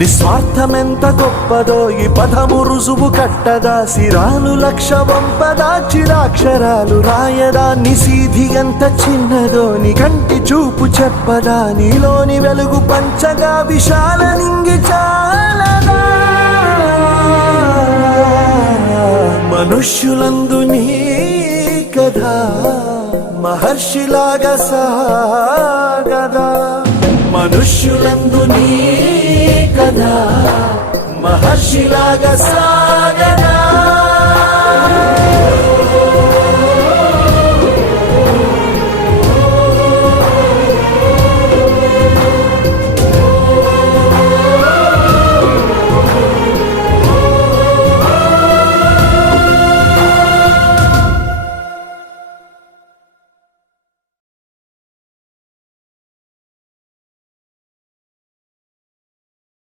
నిస్వార్థమెంత గొప్పదో ఈ పదము రుజువు కట్టదా, సిరాలు లక్ష వంపదా, చిరాక్షరాలు రాయదా, నిసీధి ఎంత చిన్నదో నీ కంటి చూపు చెప్పదా, నీలోని వెలుగు పంచగా విశాల నింగి చాలదా. మనుష్యులందు నీ కథ మహర్షిలాగా సాగదా, మనుష్యులందు నీ కథ మహర్షిలాగా సాగదా.